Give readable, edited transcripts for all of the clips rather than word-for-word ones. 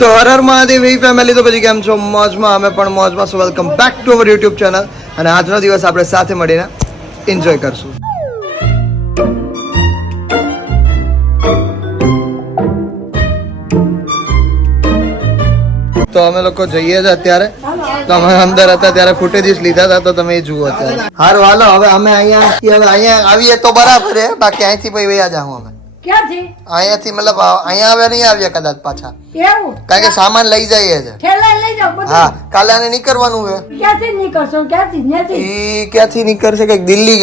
તો હર મહાદેવ ફેમિલી તો પછી કેમ છો મોજમાં અમે પણ મોજમાં સો welcome back to our YouTube channel અને આજનો દિવસ આપણે સાથે મળીને એન્જોય કરશું તો અમે લોકો જઈએ છીએ અત્યારે તો અમે અંદર હતા ત્યારે ફૂટેજીસ લીધા હતા તો તમે એ જુઓ અત્યારે હારું હાલો હવે અમે અહીંયા આવીએ તો બરાબર છે બાકી અહીંથી ભાઈ વયા જાઉં અમે ક્યાંથી અહીંયાથી મતલબ અહીંયા હવે નહીં આવીએ કદાચ પાછા એવું કારણ કે સામાન લઈ જઈએ છે ઠેલા લઈ જાવ બધું હા કાલે આને નીકળવાનું છે ક્યાંથી નીકળશો ક્યાંથી ન્યાથી ઈ ક્યાંથી નીકળશે કે દિલ્હી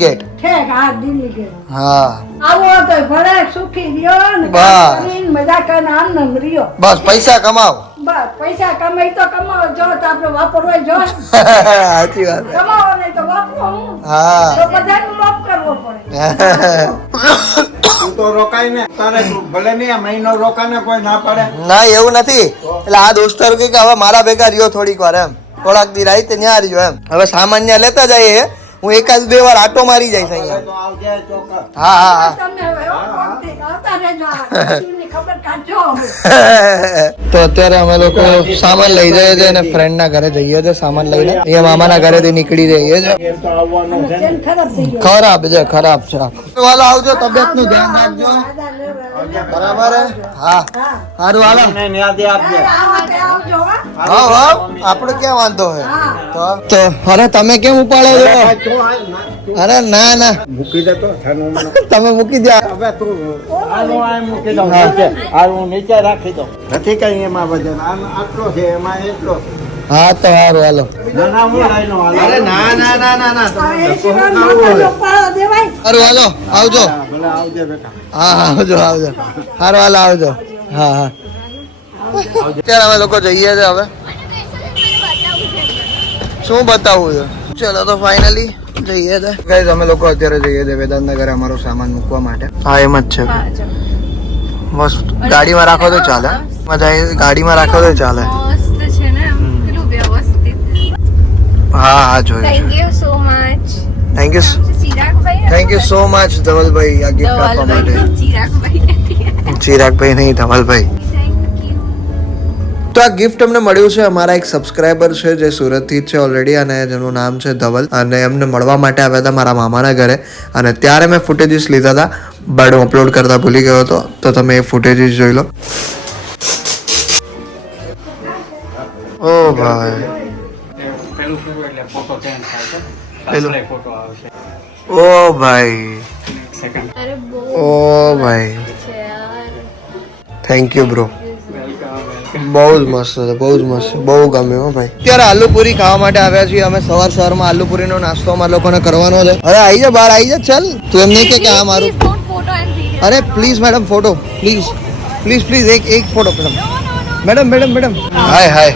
ગેટ ઠેક હા દિલ્હી કે હા આવો તો ભલે સુખી રહ્યો ને બસ. કામ કરીને મજા કરીને આનંદ રહ્યો બસ પૈસા કમાઓ બસ પૈસા કમાઈ તો કમાવો જો તો આપણે વાપરવા જો સાચી વાત કમાવો નહીં તો વાપરો હું હા તો બધાનો લોપ કરવો પડે તું તો રોકાય ને તારે ભલે નહીં આ મહિનો રોકાને કોઈ ના પડે ના એવું નથી એટલે આ દોસ્તારો કે હવે મારા ભેગા રહ્યો થોડીક વાર એમ થોડાક દી રાઈ તે ન્યા રહ્યો એમ હવે સામાન્ય લેતા જઈએ હું એકાદ બે વાર આટો મારી જઈશ અહીંયા તો આવજે ચોક્કસ હા હા હા તમને હવે એવો કોમથી આવતા રહેજો આ કશુંની ખબર કાઢજો હવે. તો અત્યારે અમે લોકો સામાન લઈ જઈએ છીએ અને ફ્રેન્ડ ના ઘરે જઈએ છીએ સામાન લઈને અહીંયા મામાના ઘરેથી નીકળી જઈએ છીએ એ તો આવવાનું છે ને. ચેન ખરાબ થઈ ગયો ખરાબ છે ખરાબ છે વાલો આવજો તબિયત નું ધ્યાન રાખજો બરાબર હે? હા હા સારું હાલો એને યાદ આપજે આવજો હા હા હા આપણે ક્યાં વાંધો હે હા તો અરે તમે કેમ ઉપાડો છો તું આય ના, તું અરે ના ના મૂકી દે તો છાનું મને. તમે મૂકી દો હવે તું આનું આ મૂકી દઉં નીચે આ હું નીચે રાખી દઉં નથી કઈ એમાં વજન આટલો છે એમાં એટલો છે. હા તો સારું હાલો ના ના હું લઈ લઉં હાલો. અરે ના ના ના ના ના હવે એ સિવાય માથાનો પાળો દેવાય સારું હાલો આવજો હા, ભલે આવજે બેટા હા હા આવજો આવજો સારું હાલો આવજો હા હા અત્યારે અમે લોકો જઈએ છે હવે શું બતાવવું છે ચલો તો ફાઇનલી જઈએ છે ગાઈઝ અમે લોકો અત્યારે જઈએ છે વેદાંતના ઘરે અમારો સામાન મૂકવા માટે હા એમ જ છે બસ ગાડીમાં રાખો તો ચાલે મજા આવી ગાડીમાં રાખો તો ચાલે મસ્ત છે ને આમ પેલું વ્યવસ્થિત. હા હા જોયું thank you so much. Thank you ચિરાગભાઈ થેન્ક યુ સો મચ ધવલભાઈ આ ગિફ્ટ આપવા માટે ચિરાગભાઈ નથી. ચિરાગભાઈ નહીં ધવલભાઈ થેન્ક યુ. તો આ ગિફ્ટ અમને મળ્યું છે અમારા એક સબસ્ક્રાઇબર છે જે સુરતથી જ છે ઓલરેડી અને જેનું નામ છે ધવલ અને એમને મળવા માટે આવ્યા હતા મારા મામાના ઘરે અને ત્યારે મેં ફૂટેજીસ લીધા હતા બટ હું અપલોડ કરતા ભૂલી ગયો હતો તો તમે એ ફૂટેજીસ જોઈ લો ઓ ભાઈ પેલું ઓ ભાઈ અરે બહુ ઓ ભાઈ છે યાર. થેન્ક યુ બ્રો બહુ જ મસ્ત છે બહુ જ મસ્ત છે બહુ ગમ્યું હો ભાઈ અત્યારે આલુપુરી ખાવા માટે આવ્યા છીએ અમે સવારમાં આલુપુરીનો નાસ્તો અમારા લોકોને કરવાનો છે અરે આવી જા બહાર આવી જા ચાલ તું એમ નહીં કે આ મારું Please don't photo and video. અરે please madam photo please please please એક ફોટો મેડમ હાય હાય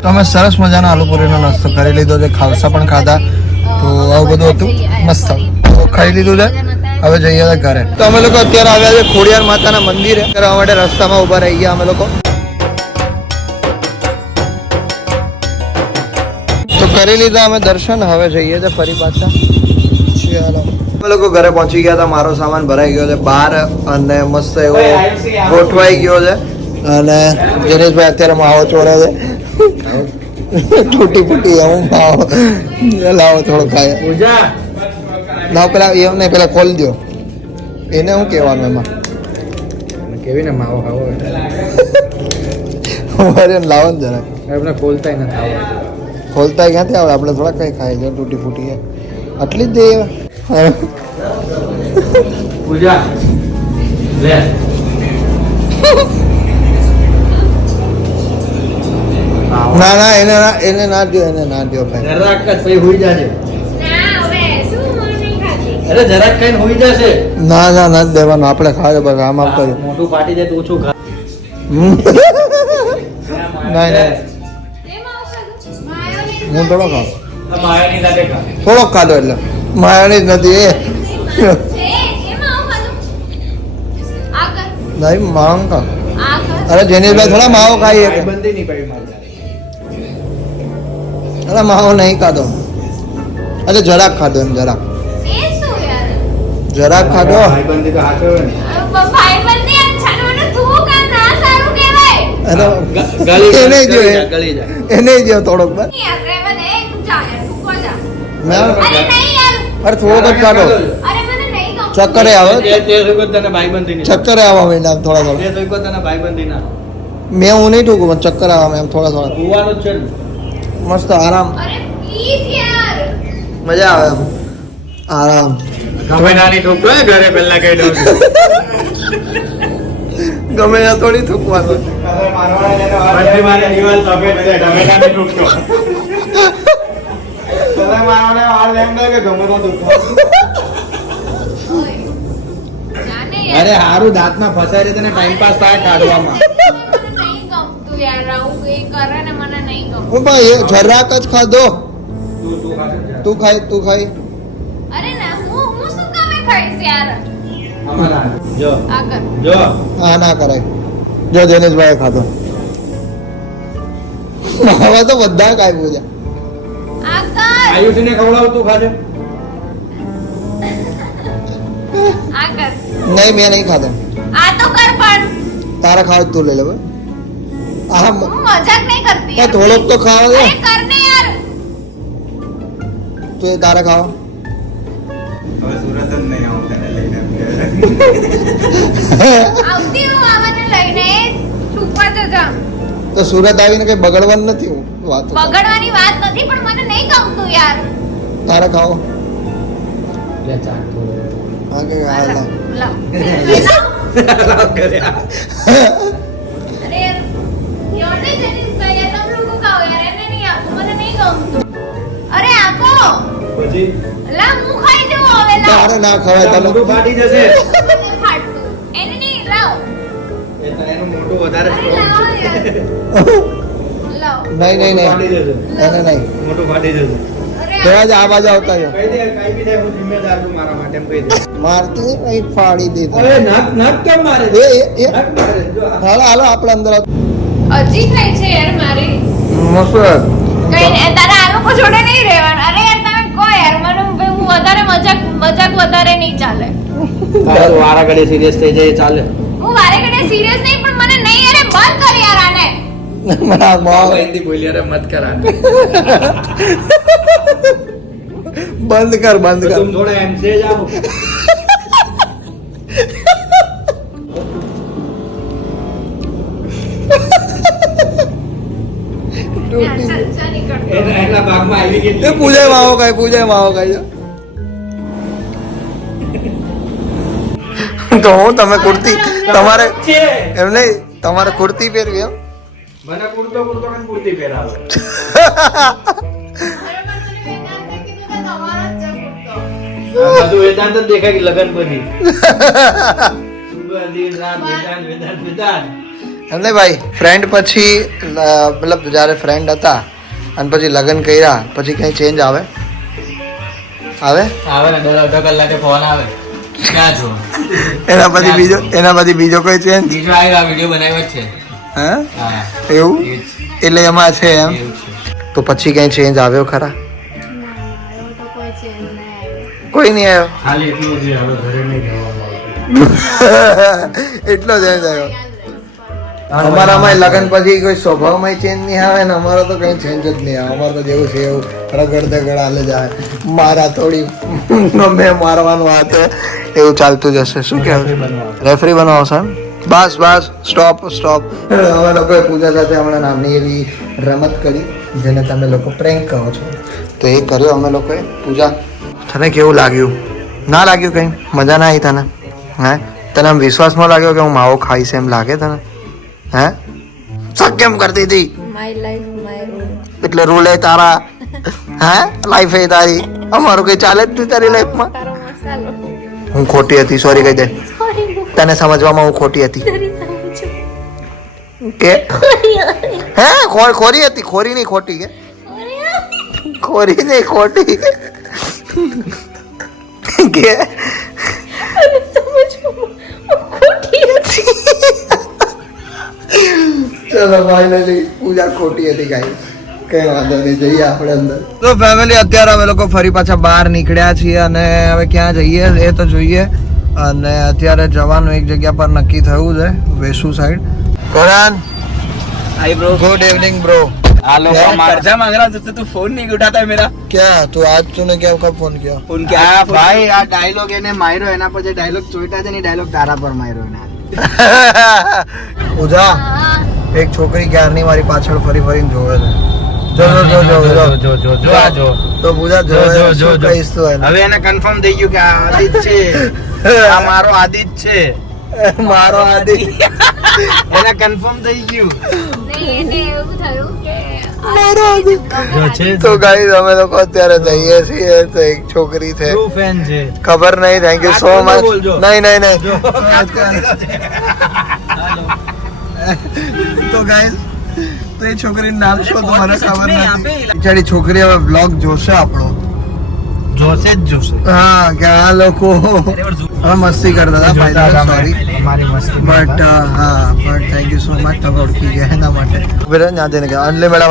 તો અમે સરસ મજાનો આલુપુરીનો નાસ્તો કરી લીધો છે ખાલસા પણ ખાધા તો આવું બધું હતું મસ્ત તો ખાઈ લીધું છે હવે જઈએ છીએ ઘરે તો અમે લોકો અત્યારે આવ્યા છે ખોડિયાર માતાના મંદિરે કરવા માટે રસ્તામાં ઊભા રહી ગયા અમે લોકો તો કરી લીધા અમે દર્શન હવે જઈએ છીએ ફરી પાછા ચાલો અમે લોકો ઘરે પહોંચી ગયા હતા મારો સામાન ભરાઈ ગયો છે બહાર અને મસ્ત એવો ગોઠવાઈ ગયો છે અને જનીશભાઈ અત્યારે માવો ચોરે છે તૂટી ફૂટી હું માવો લાવો થોડો ખાય લાવો પેલા એમને પેલા ખોલી દો એને શું કહેવાનું એમાં કેવી ને માવો ખાવો અમારે લાવો ને જરાક એમને ખોલતા નથી આવડતું ખોલતા ક્યાંથી આવડે આપણે થોડા કઈ ખાય છે તૂટી ફૂટી આટલી જ દઈએ પૂજા લે ના ના એને ના દો ભાઈ જરાક જ પછી હોઈ જાજે ના હવે શું હું નહીં ખાતી. અરે જરાક ખાઈને હોઈ જશે ના નથી દેવાનું આપણે ખાવે બસ આમ આમ કર્યું મોટું પાટી જાય તો ઓછું ખા નહીં એમાં ખાધું માયોનીઝ હું થોડો ખાઉં માયાની સાથે ખા થોડોક ખાધો એટલે માયાની જ નથી એ છે એમાં આવું ખાધું. આ કર નહીં માંગ ખા આ કર. અરે જેનીશભાઈ થોડા માવો ખાઈએ બંધી નહીં પડી મારી અરે માવો નહીં ખાધો અરે જરાક ખાધો એમ જરાક એ શું યાર. જરાક ખાધો બંધી તો હાથે હોય ને ભાઈબંધી અચ્છા ને તું કામ ના સારું કહેવાય. અને ગળી એને જો ગળી જાય એને જો થોડોક બસ નહીં યાર રહેવા દે તું જા યાર તું કો જા મેં અરે નહીં યાર અરે થોડોક જ કાઢો અરે મને નહીં ગમતું ચક્કરે આવે તે સુગત તને ભાઈબંધી ની ચક્કરે આવવા માંડ્યા આમ થોડા થોડા તે સુગત તને ભાઈબંધી ના મેં હું નહીં ઠોકું પણ ચક્કર આવવા એમ થોડા થોડા કુવાનું જ છે ને. મસ્ત આરામ અરે પ્લીઝ યાર મજા આવે એમ. આરામ ગમે નાની ઠોકતો હોય ઘરે પહેલા કહી દઉં ગમે ત્યાં થોડી થૂકવાનું પછી મારે દિવાલ સફેદ છે ગમે નાની ઠોકતો તમે મારવાને વાળ એમ ન કે ગમે તો ઠોકતો ઓય જાને યાર અરે હારું દાંતમાં ફસાઈ રહે તને ટાઈમ પાસ થાય કાઢવામાં મને નહીં ગમતું યાર આવું એ કરે ને મને નહીં ગમતું હું ભાઈ એ જરાક જ ખાધો તું ખાઈ અરે ના હું શું કામે ખાઈશ યાર અમારા જો આગળ જો હા ના કરાય જો દિનેશભાઈ ખાધો હવે તો બધા ખાઈ છે આગળ આયુષને ખવડાવતું ખાજે આગળ નહીં મેં નહીં ખાધો આ તો કર પણ તારે ખાવ તું લઈ લે બરાબર? આ હું મજાક નહીં કરતી યાર. થોડોક તો ખાવા દે અરે કર ને યાર તું એ તારે ખાવ હવે સુરત જ નહીં આવું તને લઈને આવતી હું આવવાને લઈને છૂપવા જજા તો સુરત આવીને કઈ બગડવાનું નથી હું વાત બગડવાની વાત નથી પણ મને નહીં ગમતું યાર તારે ખાવ લે ચાટ હા કે હાલ ના. લાવ કર્યા અરે યાર યોને જની કયા તમ લોકો ખાઓ યાર એને નહીં આપો મને નહીં ગમતું અરે આપો પછી લા હું ખાઈ જઉં હવે લાવ તારે ના ખવાય તને મોટું ફાટી જશે મને ફાટતું એને નહીં લાવ એ તો એનું મોટું વધારે અરે લાવ યાર લાવ નહીં ફાટી જશે એને નહીં મોટું ફાટી જશે અરે તેવા જ આ બાજુ આવતા રહ્યો કહી દે કઈ બી થાય હું જિમ્મેદાર છું મારા માટે એમ કહી દે મારતી નહીં ફાડી દે અરે નક નક કેમ મારે એ નક મારે જો આ. હાલો હાલો આપણે અંદર આવો. હજી થાય છે યાર મારી મસ્ત કઈ ને તારા આ લોકો જોડે નહીં રહેવાનું અરે યાર તમે કહો યાર મને હું વધારે મજાક વધારે નહીં ચાલે તારું વારા ઘડી સિરિયસ થઈ જાય એ ચાલે હું વારે ઘડે સિરિયસ નહીં પણ મને નહીં અરે બંધ કર યાર આને મારા મોં હિન્દી બોલી અરે મત કરા બંધ કર બંધ કર तुम थोड़ा एमसे जाओ ચર્ચા નહીં કરતો એના ભાગમાં આવી ગઈ એ પૂજાય માવો ખાય તો હું તમે કુર્તી તમારે એમ નહીં તમારે કુર્તી પહેરવી એમ મને કુર્તો કઈ કુર્તી પહેરાવે અરે પણ મને વેદાંતે કીધું કે તમારો જ છે કુર્તો. બધું વેદાંત જ દેખાય કે લગન પછી સુબહ દિન રાત વેદાંત વેદાંત વેદાંત એમ નહીં ભાઈ ફ્રેન્ડ પછી મતલબ જ્યારે ફ્રેન્ડ હતા અને પછી લગ્ન કર્યા પછી કઈ ચેન્જ આવે આવે ને દર અડધો કલાકે ફોન આવે ક્યાં છો એના પછી બીજો કોઈ ચેન્જ બીજો આવ્યો આ વિડીયો બનાવ્યો જ છે હા હા એવું એ જ એટલે એમાં છે એમ એવું છે તો પછી કઈ ચેન્જ આવ્યો ખરા એવું તો કોઈ ચેન્જ નહીં આવ્યો કોઈ નહીં આવ્યો ખાલી એટલું જ હવે ઘરે નહીં જવાનું એટલો ચેન્જ આવ્યો યાદ રહીશ પણ અમારામાં લગ્ન પછી કોઈ સ્વભાવમાં ચેન્જ નહીં આવે ને અમારો તો કઈ ચેન્જ જ નહીં આવે અમારે તો જેવું છે એવું રગડ દગડ હાલે જાય મારા થોડી મેં મારવાનું હાથ એવું ચાલતું જશે શું કહેવું રેફરી બનાવશો એમ બસ સ્ટોપ અમે લોકોએ પૂજા સાથે હમણાં નાની એવી રમત કરી જેને તમે લોકો પ્રેન્ક કહો છો તો એ કર્યો અમે લોકોએ પૂજા તને કેવું લાગ્યું ના લાગ્યું કંઈ મજા ના આવી તને હે તને આમ વિશ્વાસ ન લાગ્યો કે હું માવો ખાઈશ એમ લાગે તને હે શક કેમ કરતી હતી માય લાઈફ માય રૂલ એટલે રૂલ એ તારા હે લાઈફ એ તારી અમારું કઈ ચાલે જ નહીં તારી લાઈફમાં તારો મસાલો હું ખોટી હતી સોરી કહી દે સોરી તને સમજવામાં હું ખોટી હતી કે હે ખોરી હતી ખોરી નહીં ખોટી કે ખોરી નહીં ખોટી કે ચલો ફાઇનલી પૂજા ખોટી હતી ગાઈસ કઈ વાંધો નહીં જઈએ આપણે અંદર તો ફેમિલી અત્યારે અમે લોકો ફરી પાછા બહાર નીકળ્યા છીએ અને હવે ક્યાં જઈએ એ તો જોઈએ અને અત્યારે જવાનું એક જગ્યા પર નક્કી થયું છે Vesu side Karan hi bro good evening bro. आलो कर्जा मांग रहा था तू फोन नहीं उठाता है मेरा क्या तू आज तूने क्या कब फोन किया? फोन क्या ભાઈ આ ડાયલોગ એને માર્યો એના પછી ડાયલોગ ચોઈટા છે ને ડાયલોગ તારા પર માર્યો એના પૂજા એક છોકરી ક્યારની મારી પાછળ ફરી ફરીને જોવે છે. જો તો પૂજા જો કહીશ તો એને હવે એને કન્ફર્મ થઈ ગયું કે આ આદિત છે આ મારો આદિત છે મારો આદિ એને કન્ફર્મ થઈ ગયું નહીં એને એવું થયું કે મારો આદિ તો ગાઈસ અમે લોકો અત્યારે જઈએ છીએ તો એક છોકરી છે ટ્રુ ફેન છે ખબર નહીં થેન્ક યુ સો મચ નહીં તો ગાઈસ તો એ છોકરીનું નામ શું તો મને ખબર નથી બિચારી છોકરી હવે બ્લોગ જોશે આપણો જોશે જ જોશે હા કે આ લોકો હવે મસ્તી કરતા હતા ભાઈ સોરી અમારી મસ્તી બટ હા but thank you so much તમે ઓળખી ગયા એના માટે બેટા ત્યાં જઈને ગયા અંજલિ મેડમ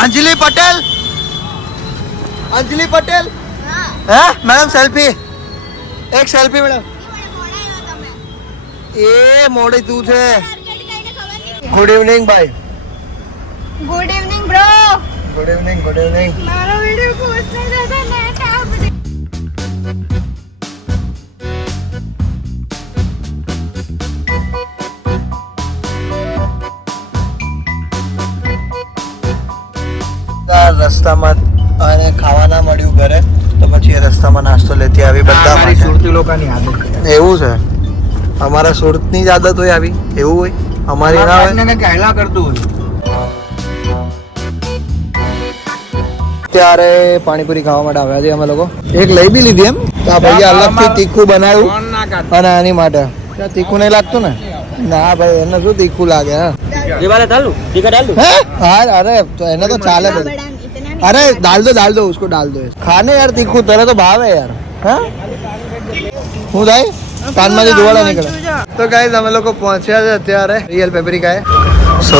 અંજલિ પટેલ હે મેડમ સેલ્ફી એક સેલ્ફી મેડમ એ મોડી તું છે ગુડ ઇવનિંગ ભાઈ good evening bro good evening મારો વિડિયો પોસ્ટ નહીં થતો ને કામ રસ્તામાં અને ખાવા ના મળ્યું ઘરે તો પછી એ રસ્તામાં નાસ્તો લેતી આવી બધા અમારી માટે. સુરતી લોકોની આદત છે એવું છે અમારા સુરતની જ આદત હોય આવી એવું હોય અમારી ના હોય ને કહેલા કરતું હોય ત્યારે પાણીપુરી ખાવા માટે આવ્યા છીએ અમે લોકો એક લઈ બી લીધી એમ તો આ ભાઈએ અલગથી તીખું બનાવ્યું ફોન ના કાઢ અને આની માટે ત્યાં તીખું નહીં લાગતું ને ના ભાઈ એને શું તીખું લાગે હા ये वाला डाल दूं ठीक है डाल दूं હે? હા અરે તો એને તો ચાલે બધું अरे डाल दो उसको डाल दो खाने यार तीखू तेरे तो भाव है यार हाँ હું થાય કાનમાંથી ધુવાડા નીકળે તો ગાઈસ અમે લોકો પહોંચ્યા છે અત્યારે રિયલ પેપરિકા સો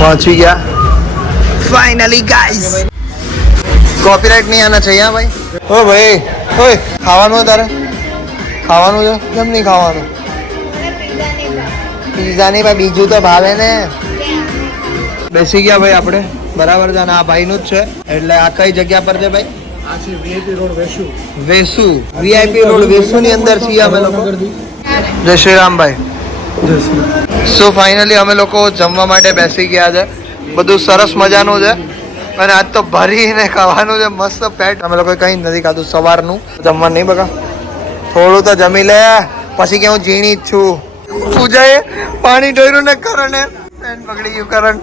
પહોંચી ગયા ફાઇનલી ગાઈસ કોપીરાઇટ નહીં આના चाहिए ભાઈ ઓ ભાઈ ઓય ખાવાનું તારે ખાવાનું છે કેમ નહીં ખાવાનું પીઝા નહીં ભાઈ બીજું તો ભાવે ને બેસી ગયા ભાઈ આપણે બરાબર છે અને આ ભાઈનું જ છે એટલે આ કઈ જગ્યા પર છે ભાઈ વેસુ વીઆઈપી રોડ વેસુ ની અંદર છીએ અમે લોકો જય શ્રી રામ ભાઈ સો ફાઇનલી અમે લોકો જમવા માટે બેસી ગયા છે બધું સરસ મજાનું છે અને આજ તો ભરીને ખાવાનું છે મસ્ત પેટ અમે લોકો કંઈ નથી ખાધું સવારનું જમવાનું નહીં બકા થોડું તો જમી લે પછી કે હું ઝીણી જ છું પૂજાએ પાણી ઢોર્યું ને કરણે પેન પકડી ગયું કરણ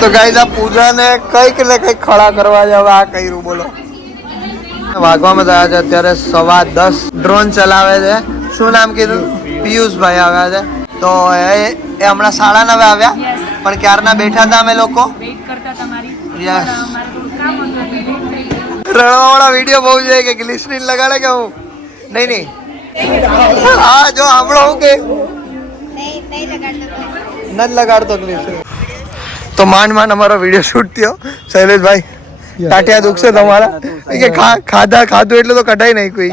તો ગાઈસ આ પૂજાને કઈક ને કઈક ખડા કરવા છે હવે આ કર્યું બોલો વાગવામાં થયા છે અત્યારે 10:15 ડ્રોન ચલાવે છે શું નામ કીધું પિયુષભાઈ આવ્યા છે તો એ હમણાં 9:30 આવ્યા પણ ક્યારના બેઠા હતા અમે લોકો યસ રણવાળા વિડીયો બહુ છે કે ગ્લિસરીન લગાડે કે હું નહીં હા જો હમણાં હું કે નથી લગાડતો ગ્લિસરીન તો માંડ અમારો વિડીયો શૂટ થયો શૈલેષભાઈ टाटिया दुख से तुम्हारा कि खादू એટલે તો કઢાઈ નહીં કોઈ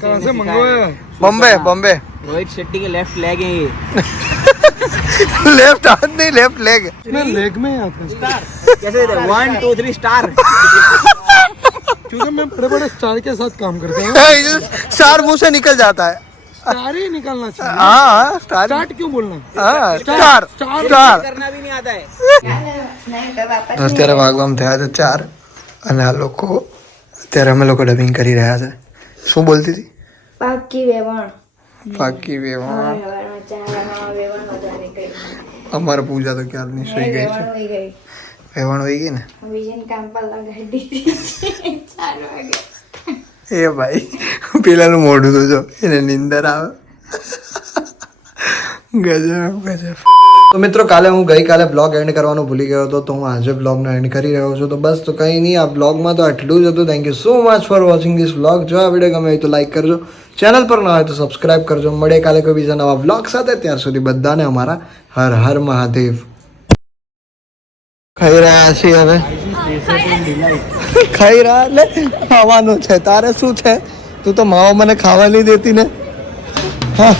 कहां से मंगवाया बॉम्बे रोहित शेट्टी के लेफ्ट लेग है ये लेफ्ट हाथ नहीं लेफ्ट लेग मैं लेग में आता स्टार कैसे 1 2 3 स्टार क्योंकि मैं बड़े बड़े स्टार के साथ काम करता हूँ स्टार मुंह से निकल जाता है स्टार ही निकालना चाहिए हाँ स्टार स्टार्ट क्यों बोलना हाँ स्टार स्टार करना भी नहीं आता है અત્યારે વાગવામાં થયા છે 4 અને આ લોકો અત્યારે અમે લોકો ડબિંગ કરી રહ્યા છે શું બોલતી હતી પાકી વેવણ અમારે પૂજા તો ક્યારની સુઈ ગઈ છે વેવણ હોઈ ગઈ ને એ ભાઈ પેલાનું મોઢું તો જો એને નીંદર આવે ગજબ તો મિત્રો કાલે હું ગઈકાલે બ્લોગ એન્ડ કરવાનું ભૂલી ગયો હતો તો હું આજે બ્લોગનો એન્ડ કરી રહ્યો છું. તો બસ તો કંઈ નહીં, આ બ્લોગમાં તો આટલું જ હતું. Thank you so much for watching this blog. જો આ વિડીયો ગમે હોય તો લાઈક કરજો, ચેનલ પર ન હોય તો સબસ્ક્રાઈબ કરજો. મળીએ કાલે કોઈ બીજા નવા બ્લોગ સાથે. ત્યાર સુધી બધાને અમારા હર હર મહાદેવ. ખાઈ રહ્યા છીએ હવે, ખાઈ રહ્યા એટલે ખાવાનું છે. તારે શું છે? તું તો માવો મને ખાવા નહીં દેતી ને. હા